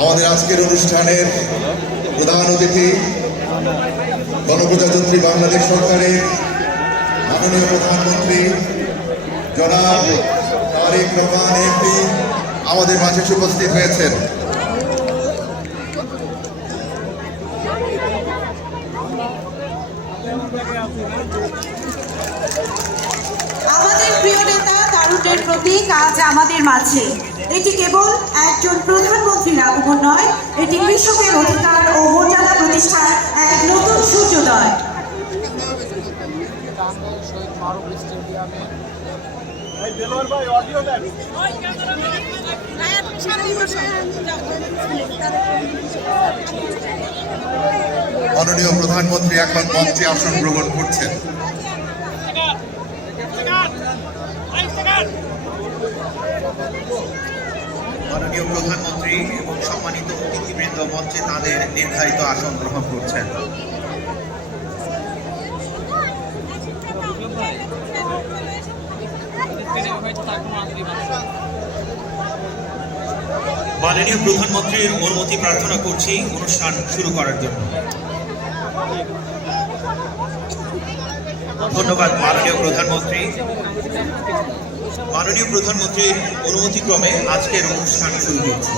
আমাদের আজকের অনুষ্ঠানের প্রধান অতিথি গণপ্রজাতন্ত্রী বাংলাদেশ সরকারের মাননীয় প্রধানমন্ত্রী জনাব তারেক রহমান এমপি আমাদের মাঝে উপস্থিত হয়েছেন। আমাদের প্রিয় নেতা তারুণ্যের প্রতীক আজ আমাদের মাঝে। এটি কেবল একজন প্রধানমন্ত্রীর আগমন নয়, এটি কৃষকের অধিকার ও মর্যাদা প্রতিষ্ঠার এক নতুন সূর্যোদয়। মাননীয় প্রধানমন্ত্রী এখন মঞ্চে আসন গ্রহণ করছেন। মাননীয় প্রধানমন্ত্রী এবং সম্মানিত অতিথিবৃন্দ মঞ্চে তাদের নির্ধারিত আসন গ্রহণ করছেন। মাননীয় প্রধানমন্ত্রীর অনুমতি প্রার্থনা করছি অনুষ্ঠান শুরু করার জন্য। ধন্যবাদ মাননীয় প্রধানমন্ত্রী। মাননীয় প্রধানমন্ত্রীর অনুমতিক্রমে আজকের অনুষ্ঠান শুরু করছি।